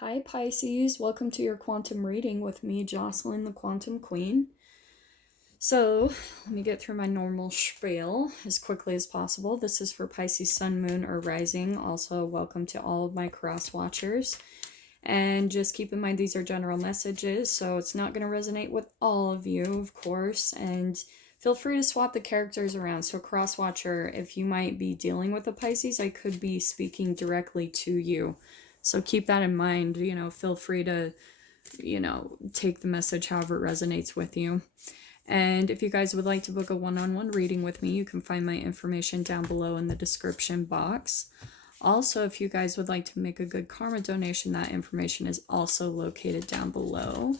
Hi Pisces, welcome to your quantum reading with me, Jocelyn, the Quantum Queen. So, let me get through my normal spiel as quickly as possible. This is for Pisces, Sun, Moon, or Rising. Also, welcome to all of my cross watchers. And just keep in mind, these are general messages, so it's not going to resonate with all of you, of course. And feel free to swap the characters around. So, cross watcher, if you might be dealing with a Pisces, I could be speaking directly to you. So keep that in mind, feel free to, take the message however it resonates with you. And if you guys would like to book a one-on-one reading with me, you can find my information down below in the description box. Also, if you guys would like to make a good karma donation, that information is also located down below.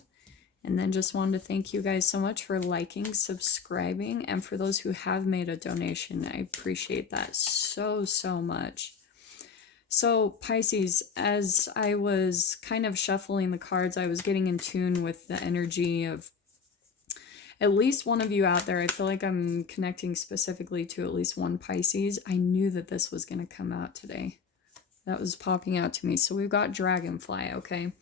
And then just wanted to thank you guys so much for liking, subscribing, and for those who have made a donation, I appreciate that so much. So Pisces, as I was kind of shuffling the cards, I was getting in tune with the energy of at least one of you out there. I feel like I'm connecting specifically to at least one Pisces. I knew that this was going to come out today. That was popping out to me. So we've got Dragonfly, okay?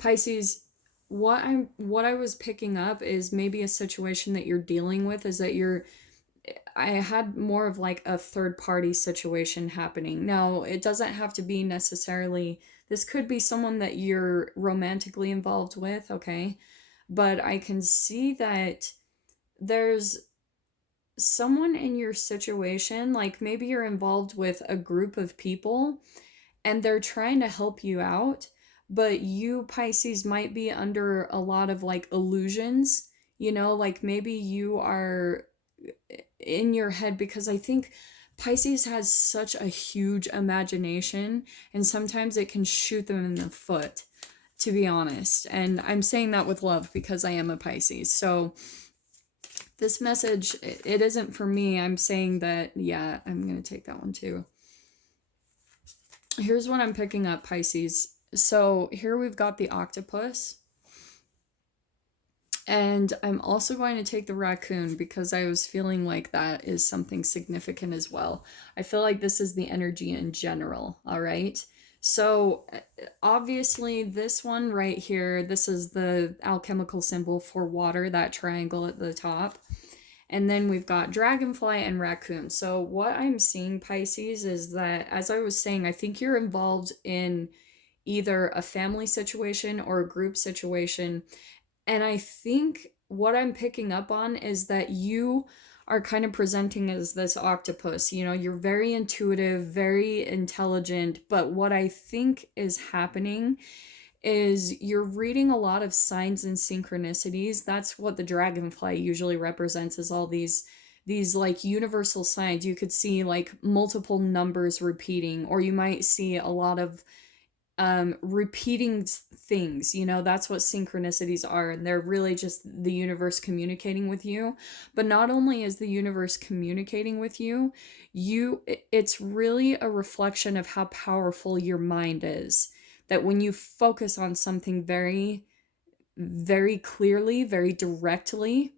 Pisces, what I was picking up is maybe a situation that you're dealing with is that I had more of like a third party situation happening. Now, it doesn't have to be necessarily, this could be someone that you're romantically involved with, okay? But I can see that there's someone in your situation, like maybe you're involved with a group of people and they're trying to help you out, but you, Pisces, might be under a lot of like illusions, like maybe you are in your head, because I think Pisces has such a huge imagination and sometimes it can shoot them in the foot, to be honest. And I'm saying that with love because I am a Pisces. So this message, it isn't for me. I'm saying that, yeah, I'm going to take that one too. Here's what I'm picking up, Pisces. So here we've got the octopus. And I'm also going to take the raccoon because I was feeling like that is something significant as well. I feel like this is the energy in general, all right? So obviously this one right here, this is the alchemical symbol for water, that triangle at the top. And then we've got dragonfly and raccoon. So what I'm seeing, Pisces, is that, as I was saying, I think you're involved in either a family situation or a group situation. And I think what I'm picking up on is that you are kind of presenting as this octopus. You're very intuitive, very intelligent, but what I think is happening is you're reading a lot of signs and synchronicities. That's what the dragonfly usually represents, is all these like universal signs. You could see like multiple numbers repeating, or you might see a lot of repeating things. That's what synchronicities are, and they're really just the universe communicating with you. But not only is the universe communicating with you, it's really a reflection of how powerful your mind is, that when you focus on something very, very clearly, very directly,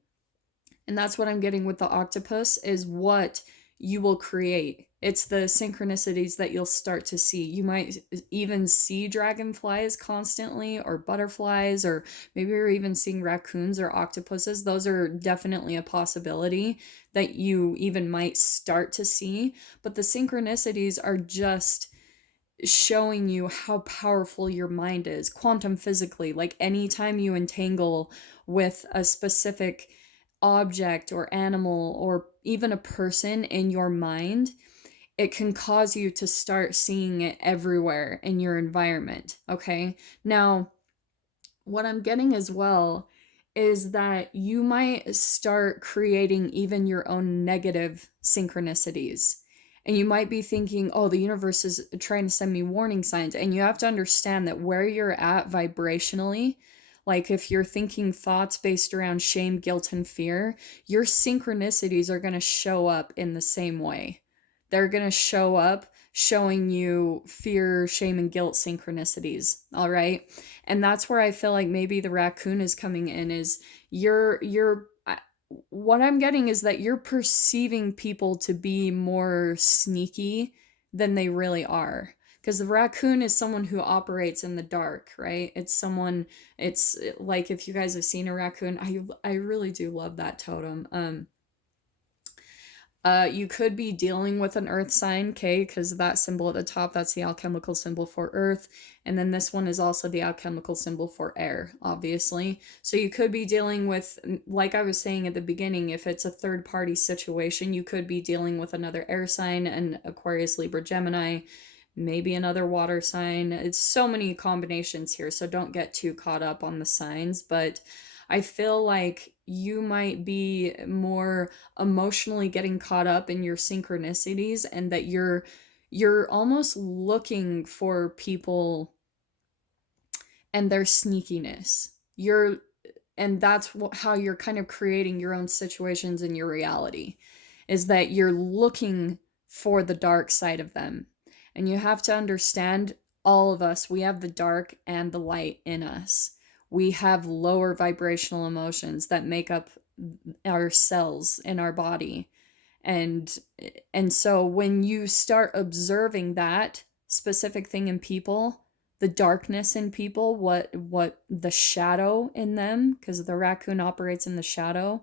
and that's what I'm getting with the octopus, is what you will create. It's the synchronicities that you'll start to see. You might even see dragonflies constantly, or butterflies, or maybe you're even seeing raccoons or octopuses. Those are definitely a possibility that you even might start to see. But the synchronicities are just showing you how powerful your mind is quantum physically. Like anytime you entangle with a specific object or animal or even a person in your mind, it can cause you to start seeing it everywhere in your environment. Okay. Now, what I'm getting as well is that you might start creating even your own negative synchronicities. And you might be thinking, oh, the universe is trying to send me warning signs. And you have to understand that where you're at vibrationally, like if you're thinking thoughts based around shame, guilt, and fear, your synchronicities are going to show up in the same way. They're going to show up showing you fear, shame, and guilt synchronicities. All right. And that's where I feel like maybe the raccoon is coming in, is what I'm getting is that you're perceiving people to be more sneaky than they really are. because the raccoon is someone who operates in the dark, right? It's someone, it's like if you guys have seen a raccoon, I really do love that totem. You could be dealing with an earth sign, okay, because that symbol at the top, that's the alchemical symbol for earth. And then this one is also the alchemical symbol for air, obviously. So you could be dealing with, like I was saying at the beginning, if it's a third party situation, you could be dealing with another air sign, an Aquarius, Libra, Gemini, maybe another water sign. It's so many combinations here, so don't get too caught up on the signs. But I feel like you might be more emotionally getting caught up in your synchronicities, and that you're almost looking for people and their sneakiness. You're and that's how you're kind of creating your own situations in your reality, is that you're looking for the dark side of them. And you have to understand, all of us, we have the dark and the light in us. We have lower vibrational emotions that make up our cells in our body. and and so when you start observing that specific thing in people, the darkness in people, what the shadow in them, because the raccoon operates in the shadow,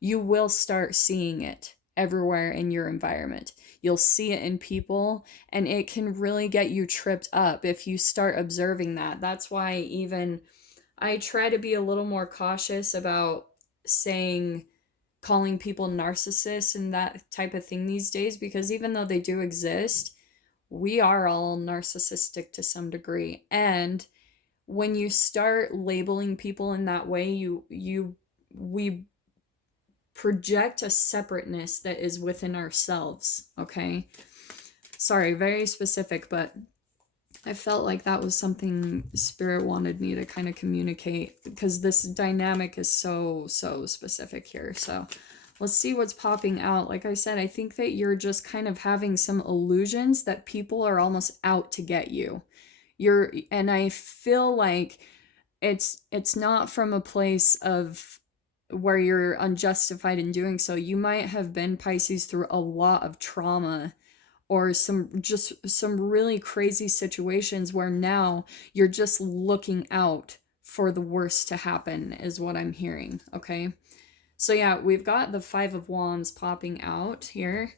you will start seeing it everywhere in your environment. You'll see it in people, and it can really get you tripped up if you start observing that. That's why even I try to be a little more cautious about saying, calling people narcissists and that type of thing these days, because even though they do exist, we are all narcissistic to some degree. And when you start labeling people in that way, we project a separateness that is within ourselves, okay? Sorry, very specific, but I felt like that was something Spirit wanted me to kind of communicate, because this dynamic is so specific here. So let's see what's popping out. Like I said, I think that you're just kind of having some illusions that people are almost out to get you. And I feel like it's not from a place of where you're unjustified in doing so. You might have been, Pisces, through a lot of trauma, or some really crazy situations where now you're just looking out for the worst to happen, is what I'm hearing, okay? So yeah, we've got the Five of Wands popping out here.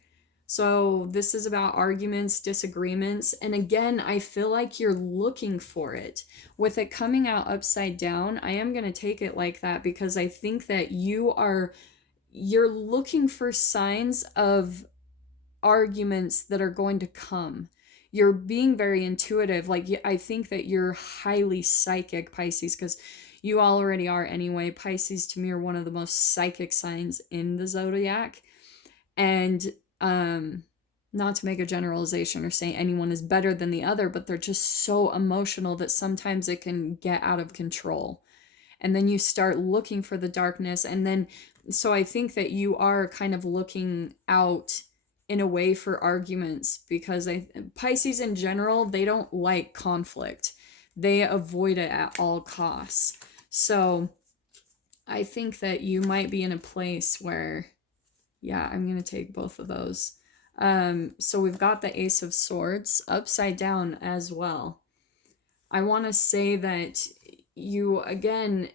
So this is about arguments, disagreements, and again, I feel like you're looking for it. With it coming out upside down, I am going to take it like that, because I think that you're looking for signs of arguments that are going to come. You're being very intuitive. Like, I think that you're highly psychic, Pisces, because you already are anyway. Pisces to me are one of the most psychic signs in the zodiac. And not to make a generalization or say anyone is better than the other, but they're just so emotional that sometimes it can get out of control. And then you start looking for the darkness. And then, so I think that you are kind of looking out in a way for arguments, because Pisces in general, they don't like conflict. They avoid it at all costs. So I think that you might be in a place where, yeah, I'm going to take both of those. So we've got the Ace of Swords upside down as well. I want to say that you, again,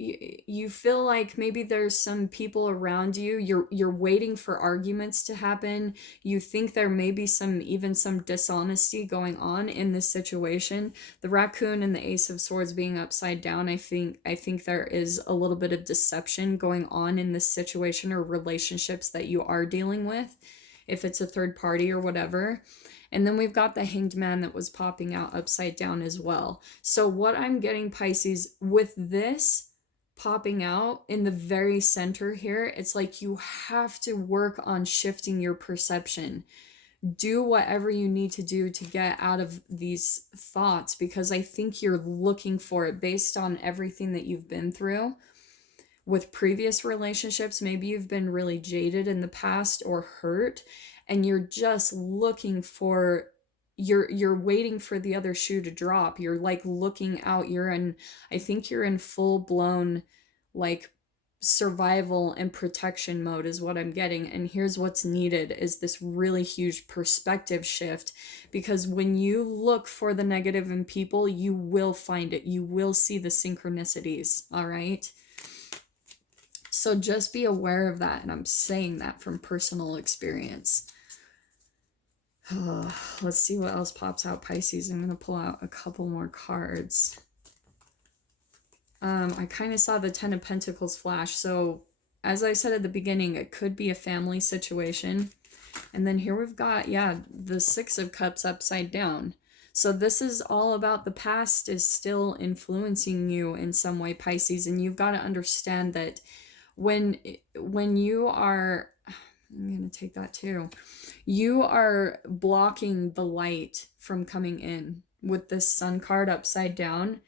you feel like maybe there's some people around you, you're waiting for arguments to happen. You think there may be even some dishonesty going on in this situation. The raccoon and the Ace of Swords being upside down, I think there is a little bit of deception going on in this situation or relationships that you are dealing with, if it's a third party or whatever. And then we've got the Hanged Man that was popping out upside down as well. So what I'm getting, Pisces, with this popping out in the very center here, it's like you have to work on shifting your perception. Do whatever you need to do to get out of these thoughts, because I think you're looking for it based on everything that you've been through with previous relationships. Maybe you've been really jaded in the past or hurt, and you're just looking for, you're waiting for the other shoe to drop. You're like looking out. I think you're in full blown, like, survival and protection mode is what I'm getting. And here's what's needed is this really huge perspective shift, because when you look for the negative in people, you will find it. You will see the synchronicities, all right? So just be aware of that, and I'm saying that from personal experience. Let's see what else pops out, Pisces. I'm going to pull out a couple more cards. I kind of saw the Ten of Pentacles flash. So as I said at the beginning, it could be a family situation. And then here we've got, yeah, the Six of Cups upside down. So this is all about the past is still influencing you in some way, Pisces. And you've got to understand that when you are, I'm going to take that too, you are blocking the light from coming in with this Sun card upside down.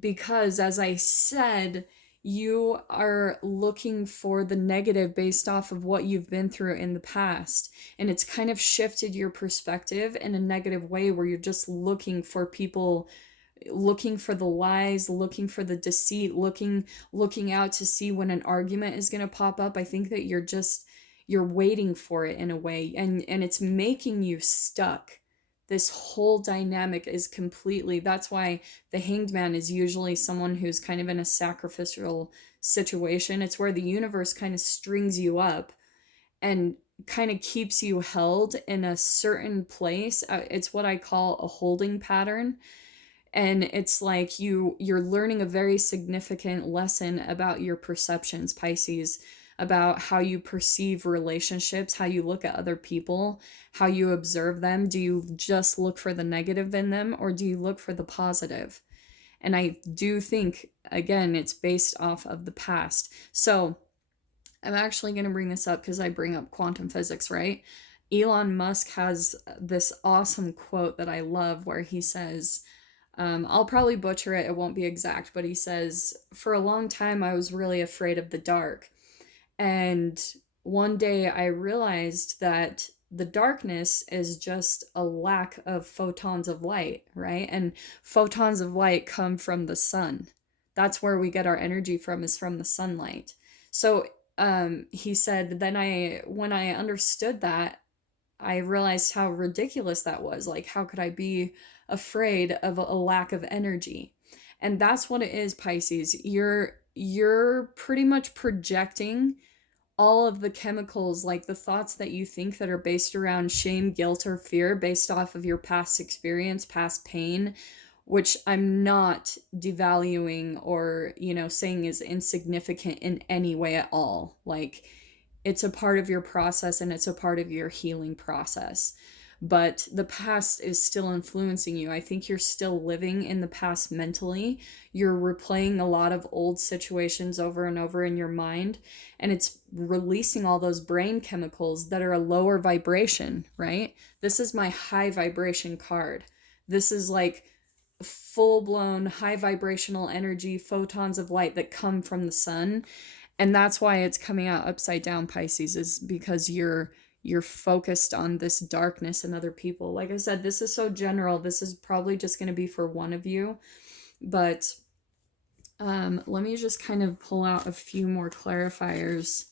Because, as I said, you are looking for the negative based off of what you've been through in the past. And it's kind of shifted your perspective in a negative way where you're just looking for people, looking for the lies, looking for the deceit, looking out to see when an argument is going to pop up. I think that you're waiting for it in a way, and it's making you stuck. This whole dynamic is completely, that's why the Hanged Man is usually someone who's kind of in a sacrificial situation. It's where the universe kind of strings you up and kind of keeps you held in a certain place. It's what I call a holding pattern. And it's like you're learning a very significant lesson about your perceptions, Pisces, about how you perceive relationships, how you look at other people, how you observe them. Do you just look for the negative in them, or do you look for the positive? And I do think, again, it's based off of the past. So I'm actually going to bring this up because I bring up quantum physics, right? Elon Musk has this awesome quote that I love where he says, I'll probably butcher it, it won't be exact, but he says, "For a long time, I was really afraid of the dark. And one day I realized that the darkness is just a lack of photons of light, right? And photons of light come from the sun. That's where we get our energy from, is from the sunlight." So he said, when I understood that, I realized how ridiculous that was. Like, how could I be afraid of a lack of energy? And that's what it is, Pisces. You're pretty much projecting all of the chemicals, like the thoughts that you think that are based around shame, guilt, or fear based off of your past experience, past pain, which I'm not devaluing or, saying is insignificant in any way at all. Like, it's a part of your process and it's a part of your healing process. But the past is still influencing you. I think you're still living in the past mentally. You're replaying a lot of old situations over and over in your mind, and it's releasing all those brain chemicals that are a lower vibration, right? This is my high vibration card. This is like full-blown high vibrational energy, photons of light that come from the sun. And that's why it's coming out upside down, Pisces, is because you're focused on this darkness in other people. Like I said, this is so general. This is probably just going to be for one of you. But let me just kind of pull out a few more clarifiers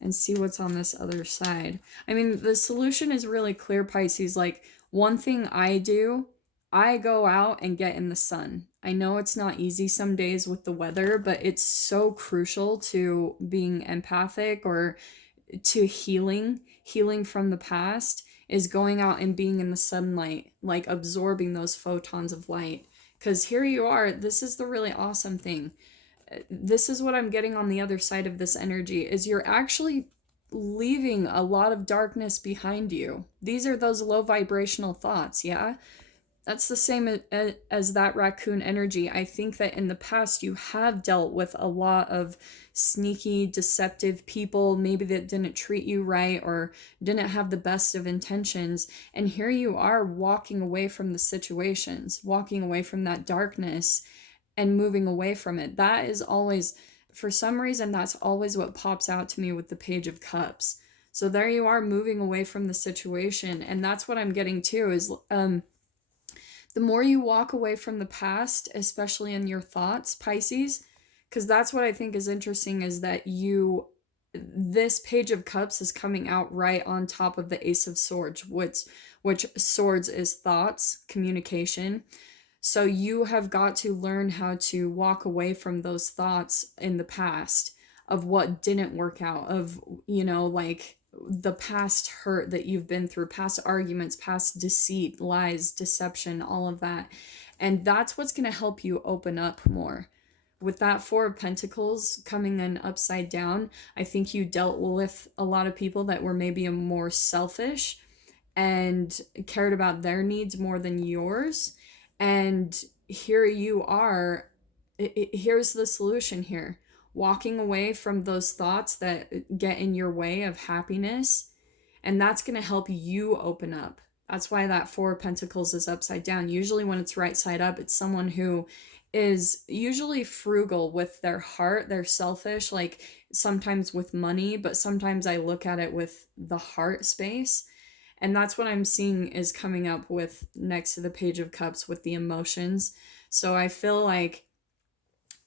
and see what's on this other side. I mean, the solution is really clear, Pisces. Like, one thing I do, I go out and get in the sun. I know it's not easy some days with the weather, but it's so crucial to being empathic or to healing from the past, is going out and being in the sunlight, like absorbing those photons of light. Because here you are, this is the really awesome thing. This is what I'm getting on the other side of this energy, is you're actually leaving a lot of darkness behind you. These are those low vibrational thoughts, yeah? That's the same as that raccoon energy. I think that in the past you have dealt with a lot of sneaky, deceptive people, maybe that didn't treat you right or didn't have the best of intentions. And here you are walking away from the situations, walking away from that darkness and moving away from it. That is always, for some reason, that's always what pops out to me with the Page of Cups. So there you are, moving away from the situation. And that's what I'm getting to, is the more you walk away from the past, especially in your thoughts, Pisces, because that's what I think is interesting, is that this Page of Cups is coming out right on top of the Ace of Swords, which swords is thoughts, communication. So you have got to learn how to walk away from those thoughts in the past of what didn't work out, of, like the past hurt that you've been through, past arguments, past deceit, lies, deception, all of that. And that's what's going to help you open up more. With that Four of Pentacles coming in upside down, I think you dealt with a lot of people that were maybe more selfish and cared about their needs more than yours. And here you are. Here's the solution here. Walking away from those thoughts that get in your way of happiness. And that's going to help you open up. That's why that Four of Pentacles is upside down. Usually when it's right side up, it's someone who is usually frugal with their heart. They're selfish, like sometimes with money, but sometimes I look at it with the heart space. And that's what I'm seeing is coming up with next to the Page of Cups with the emotions. So I feel like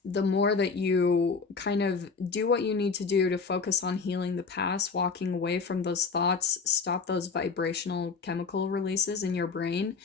the more that you kind of do what you need to do to focus on healing the past, walking away from those thoughts, stop those vibrational chemical releases in your brain,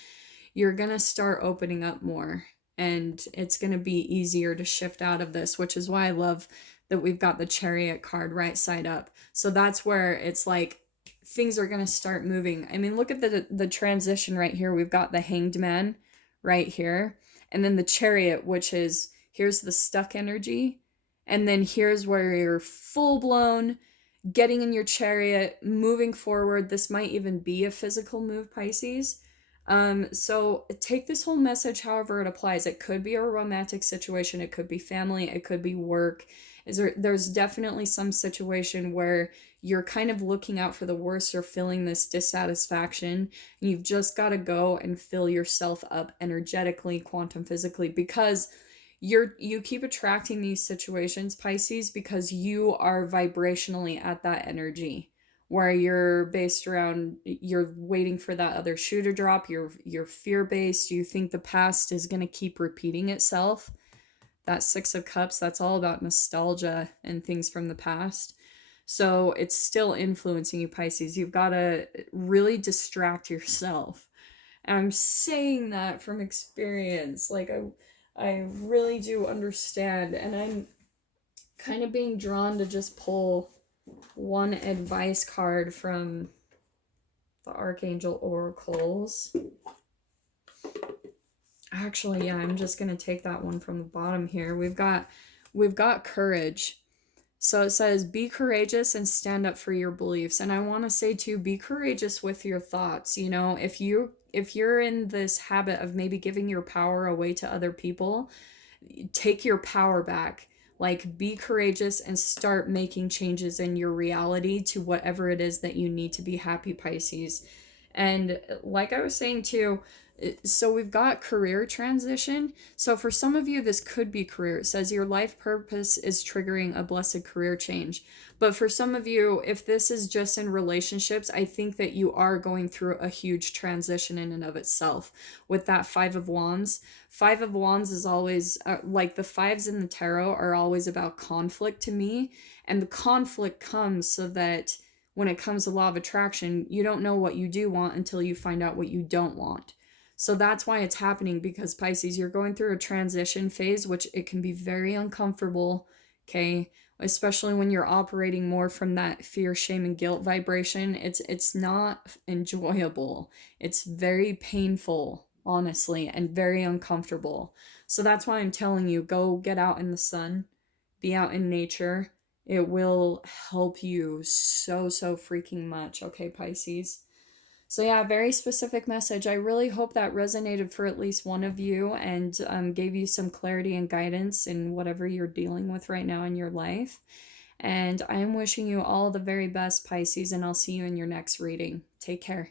you're going to start opening up more. And it's going to be easier to shift out of this, which is why I love that we've got the Chariot card right side up. So that's where it's like things are going to start moving. I mean, look at the transition right here. We've got the Hanged Man right here. And then the Chariot, which is, here's the stuck energy. And then here's where you're full blown getting in your chariot, moving forward. This might even be a physical move, Pisces. So take this whole message however it applies. It could be a romantic situation, it could be family, it could be work. There's definitely some situation where you're kind of looking out for the worst or feeling this dissatisfaction. And you've just got to go and fill yourself up energetically, quantum physically, because you keep attracting these situations, Pisces, because you are vibrationally at that energy where you're based around, you're waiting for that other shoe to drop, you're fear-based, you think the past is going to keep repeating itself. That Six of Cups, that's all about nostalgia and things from the past. So it's still influencing you, Pisces. You've got to really distract yourself. And I'm saying that from experience. Like, I really do understand. And I'm kind of being drawn to just pull one advice card from the Archangel oracles. Actually, yeah, I'm just going to take that one from the bottom here. We've got courage. So it says, be courageous and stand up for your beliefs. And I want to say too, be courageous with your thoughts. You know, if you're in this habit of maybe giving your power away to other people, take your power back. Like, be courageous and start making changes in your reality to whatever it is that you need to be happy, Pisces. And like I was saying too, so we've got career transition. So for some of you, this could be career. It says your life purpose is triggering a blessed career change. But for some of you, if this is just in relationships, I think that you are going through a huge transition in and of itself. With that Five of Wands. Five of Wands is always, like the fives in the tarot are always about conflict to me. And the conflict comes so that when it comes to law of attraction, you don't know what you do want until you find out what you don't want. So that's why it's happening, because Pisces, you're going through a transition phase, which it can be very uncomfortable, okay? Especially when you're operating more from that fear, shame, and guilt vibration. It's not enjoyable. It's very painful, honestly, and very uncomfortable. So that's why I'm telling you, go get out in the sun, be out in nature. It will help you so freaking much, okay, Pisces? So yeah, very specific message. I really hope that resonated for at least one of you and gave you some clarity and guidance in whatever you're dealing with right now in your life. And I am wishing you all the very best, Pisces, and I'll see you in your next reading. Take care.